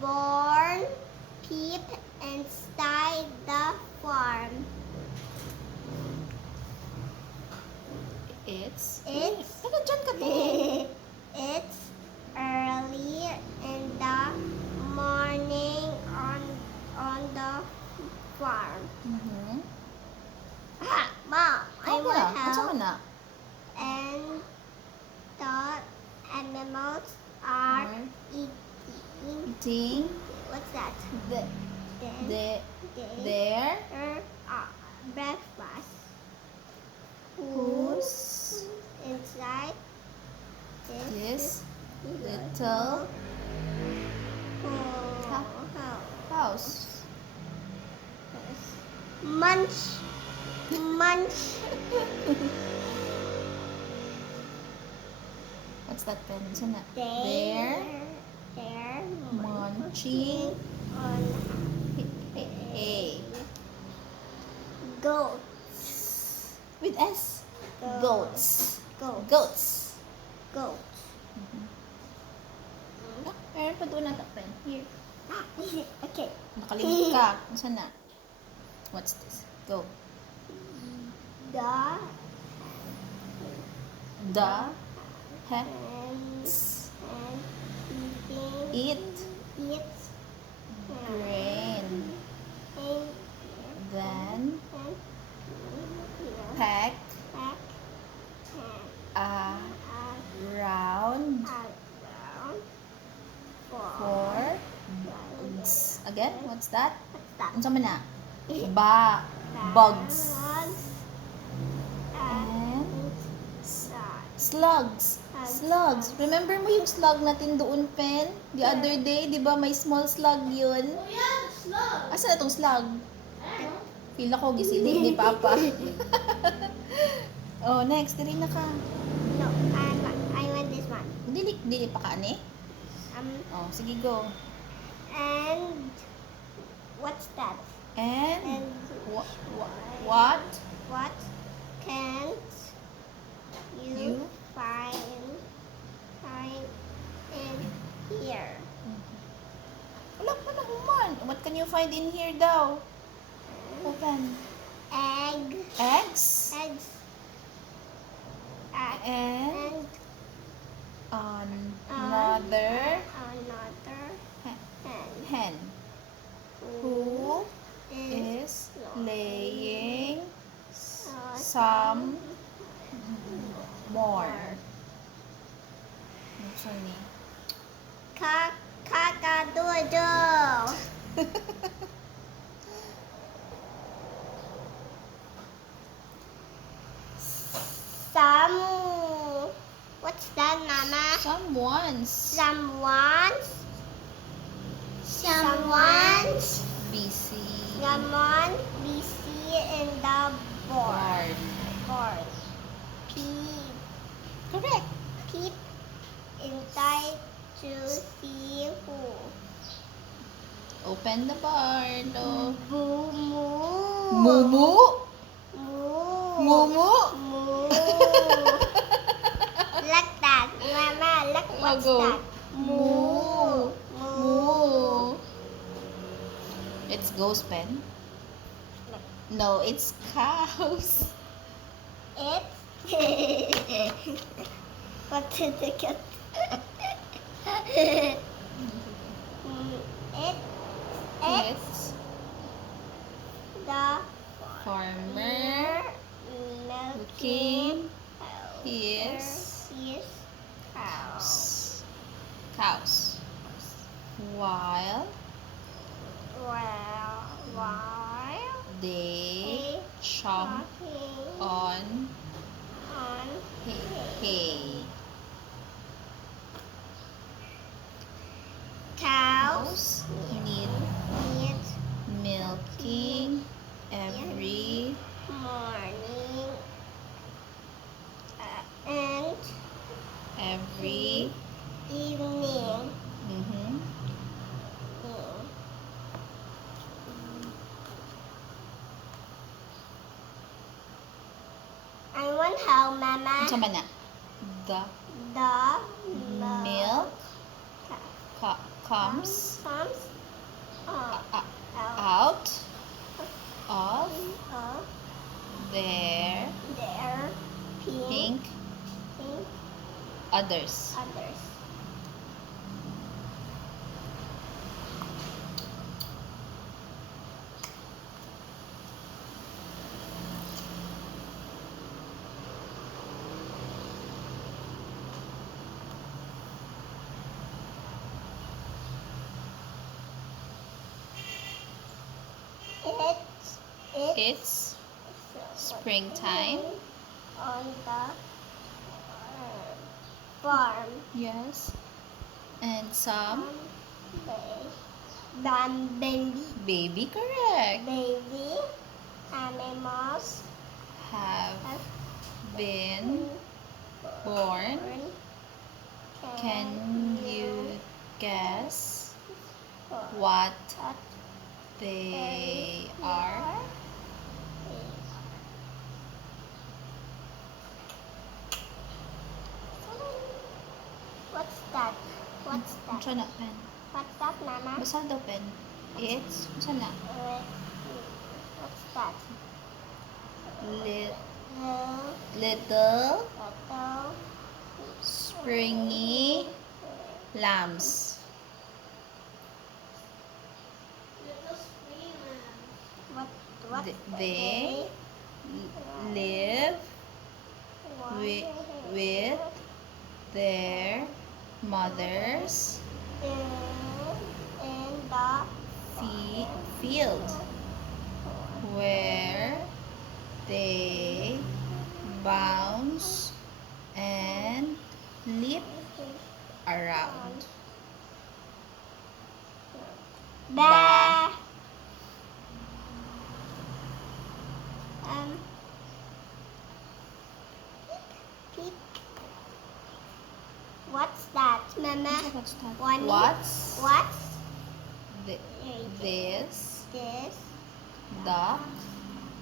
born sheep inside the farm. It's It's dyan ka to. it's early in the morning on the farm. Mom, I Ano want na? Unsa help. man na? And the animals are Are eating. eating What's that? the, Then their breakfast. who's Inside this little house? Munch. What's that pen? Unsa na? They're munching on hay. goats. With S. Goats. Goats. Goats. Meron pa doon na pen. Here. Okay. Nakalimot ka. Unsa na? What's this? Go. The hens and eat eat grain. and Then peck around for bugs. Again, what's that? Unsa man na? Bugs. And slugs. Slugs. Remember mo yung slug natin doon, Pen? The other day, di ba may small slug yun? Oh yeah, the slug. Asa na tong slug? Feel ako gisilig ni Papa. Oh, next. Dili na ka. No, I want this one. Dili pa ka, ne? Oh, sige, go. And what's that? And And what? what can't you You find in here? Wala pa na human. What can you find in here daw? Open. Eggs. Eggs. And Another another hen who is laying some more. Ano ni? Kakadodo. What's that, Mama? Someone's busy someone busy in the barn. barn. Peep Correct. inside to see who. Open the barn door. Moo moo. Mumu? Moo. Mumu? Moo. Look that, Mama. Look what's Go. that? Moo. Moo. It's ghost pen. No, it's cows. It's what did they get? It's the Farmer milking his his cows while while they chomp chomping on on hay. cows Need need milking every morning and every evening. mhm. I want how Mama Unsa man na? The the milk comes Comes out out of of their their pink pink others. others. It's springtime. On the farm. Yes. And some baby, correct, Baby animals have have been born. Can you guess what they are? What's that? What's that? Unsa na pen? What's that, Mama? Basa daw pen. It's unsa na? What's that? Li- Little, little springy lambs. What They live with their mothers in the field where they bounce and leap around. Ba. Peep. What's that, Mama? What's that? One. What's Thi- this this? duck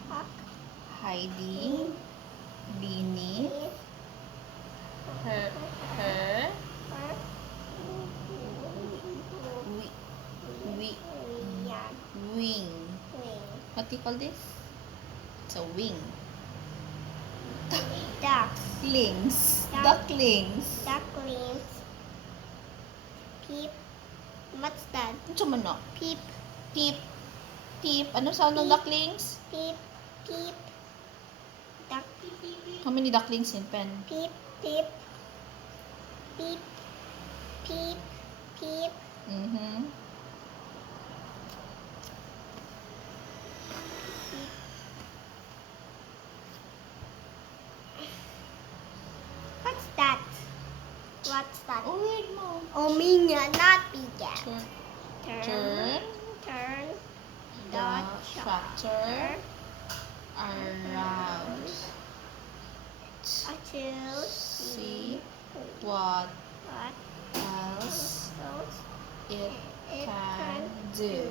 Duck hiding beneath is her her wi- yeah, wing? wing. What do you call this? It's a wing. Ducks. Ducklings. Duck- Ducklings. Ducklings. Peep. What's that? Ano man no? Peep. Peep. Peep. Ano sound ng Peep. ducklings? Peep. Peep. Duck. How many ducklings in pen? Peep. Peep. Peep. Peep. Peep. Mm-hmm. What's that? What's that? Oh, wait mo. Ominya, not pecan. Turn Turn the tractor around. to See what what else else it it can do.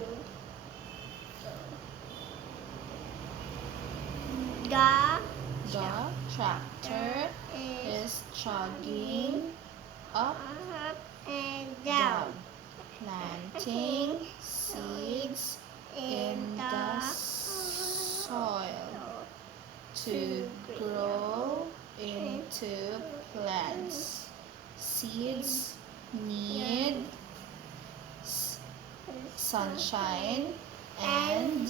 The The tractor is is chugging up, up and down, down, planting seeds in the soil to grow into plants. Seeds need sunshine and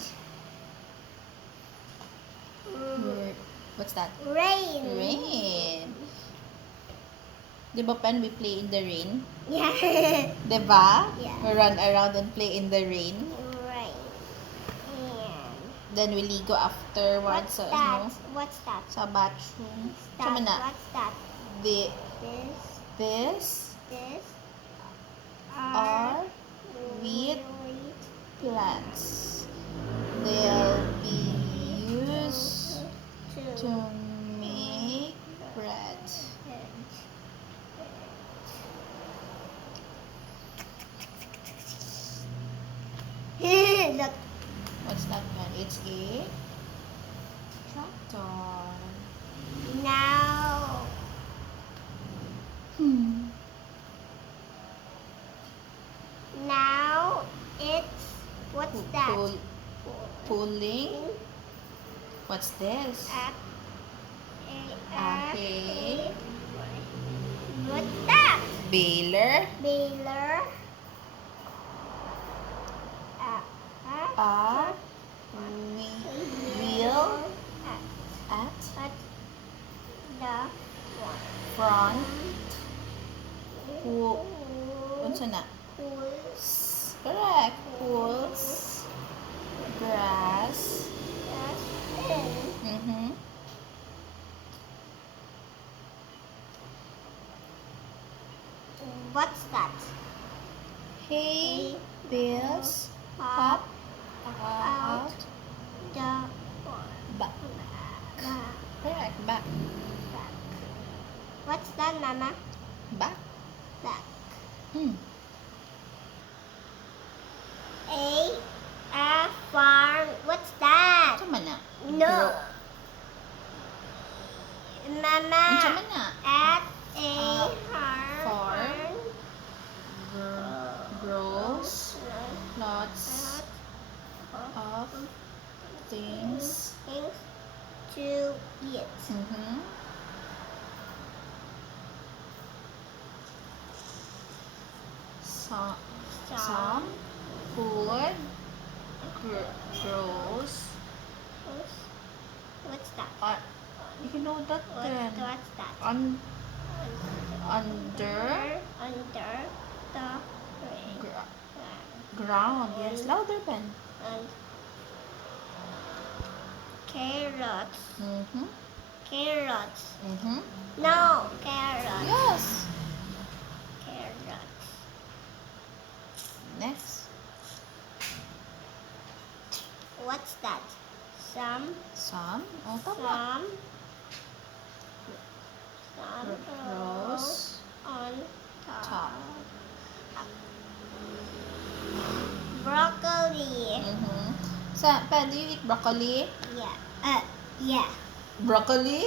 what's that? rain. Rain. Di ba, Pen, we play in the rain? Yeah. Di ba? Yeah. We run around and play in the rain. Rain. And Then we ligo afterwards what's sa, that? ano, What's that? sa bathroom. That, Sama na. what's that? The, This this are are wheat wheat plants. They'll be used to make bread. Look, What's that one? It's a tractor. now What's that? Pulling. What's this? Okay. What's that? Baler. Baler. A wheel at The front. Unsa na? Correct. Pulls. Grass. Mm-hmm. What's that? Hay bales pop out The back. Correct. Back. What's that, Mama? Back. Back. Hmm. A farm. What's that? Unsa man na? No. Mama. Unsa man na? At a farm. farm. Grows lots of things. Things to eat. Mm-hmm. Some food grows What's that? you know that then. What's that? Under Under the ground. Yes, louder pen. and carrots. Mm-hmm. Carrots. Mm-hmm. No, carrots. Yes. Carrots. Next. What's that? Some Oh, tama. Grows on top. Broccoli. Mm-hmm. Do you eat broccoli? Yeah. Yeah. Broccoli?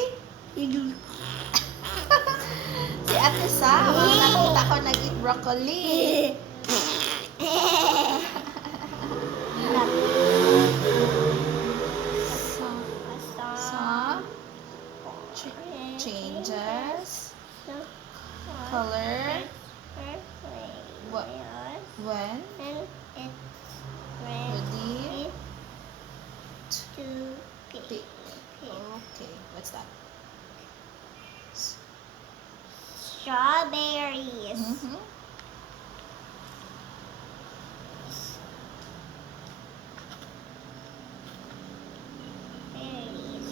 You do. Si Ate Sam, ang nakita ko nag-eat broccoli. Some changes color when And it's ready to pick. Okay, what's that? Strawberries. Mm-hmm. Berries.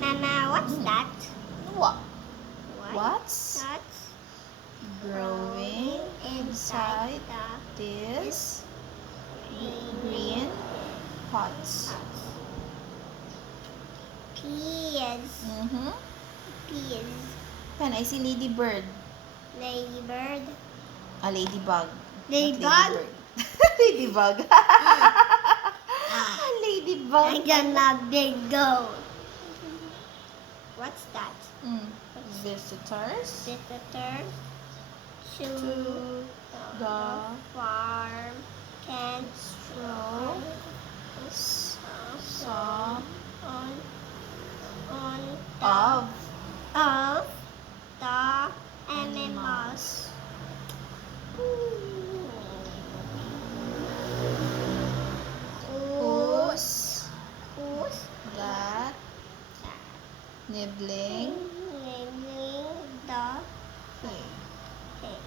Mama, what's that? What's That's growing inside this green pots? Peas. Mm-hmm. Peas. Pen, I see ladybird. Ladybird. Ladybug. Ladybug? Ladybug. Ladybug. I gonna big goat. What's that? Visitors Visitors to the farm can stroll some on of the animals. who's Who's that nibbling naming the hay? hay?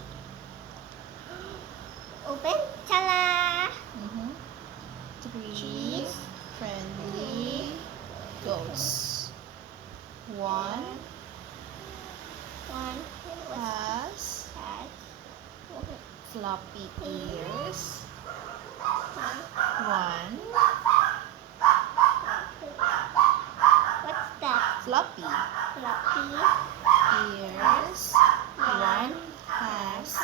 Open. Chala! Mm-hmm. Three Cheese. friendly goats. One One has has floppy ears. One what's that? floppy Fluffy. ears. One has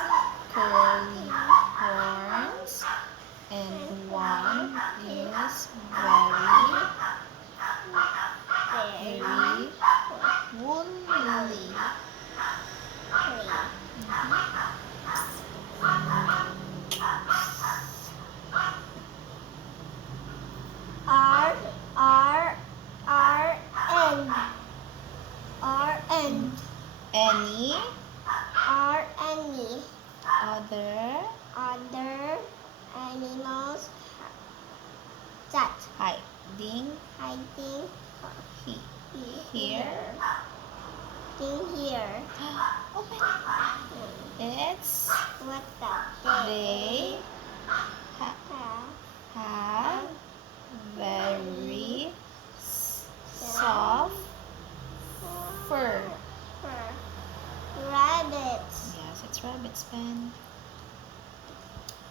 curly horns. And one is very woolly. Very. that? Hiding Hiding here. Hiding here. Open. It's What that? they have have very soft fur. fur. Rabbits. Yes, it's rabbit's pen.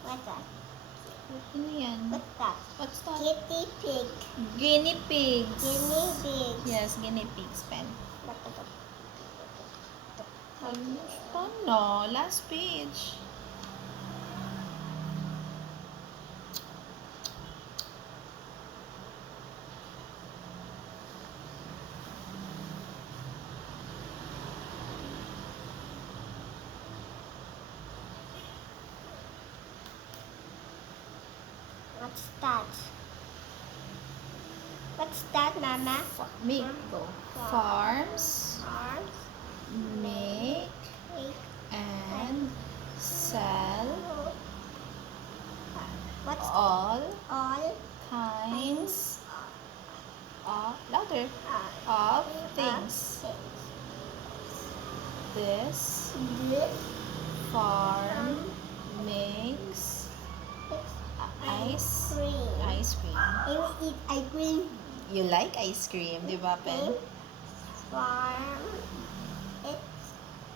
What that? Ano yan? What that? What's that? Kitty pig. Guinea pigs. Guinea pigs. Yes, guinea pigs pen. What that? No, last page. What's that? What's that, Mama? Go. Farms Arms. make Make. and sell What's all all kinds of louder uh, of things. This This farm makes ice cream. ice cream. I will eat ice cream. You like ice cream, di ba, Pen? Farm. Its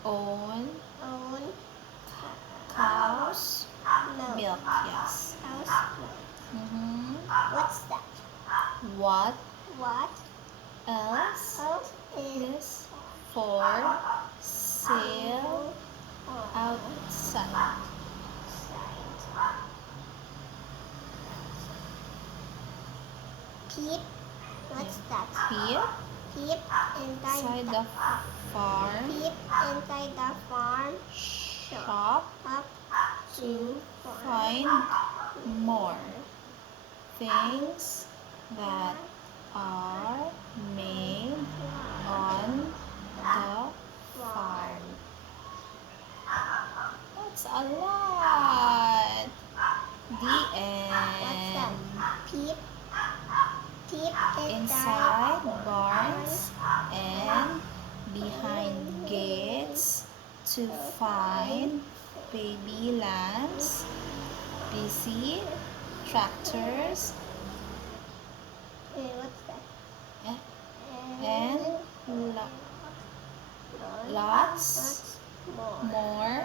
Own own cows milk. milk, yes. Cow's milk. Mm-hmm. What's that? What What else else is is for sale outside? Peep. What's that? Here, Peep inside the farm Peep inside the farm shop up to find more things that are made on the farm. That's a lot. The What's that? end. Peep. Peep Inside barns and behind gates to find baby lambs, busy tractors, What's that? and lots more. more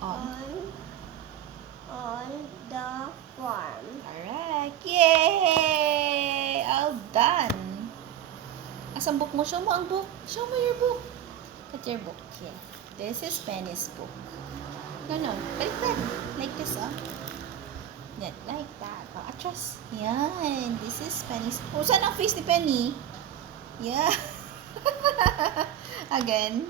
on. On the farm. Correct! Yay! All done! Asang book mo? Show mo ang book. Show mo your book. At your book. Here. This is Penny's book. No. Like that. Like this, oh. Yan. Like that. Oh, atras. Yan. This is Penny's. Oh, saan ang face ni Penny? Yeah. Again.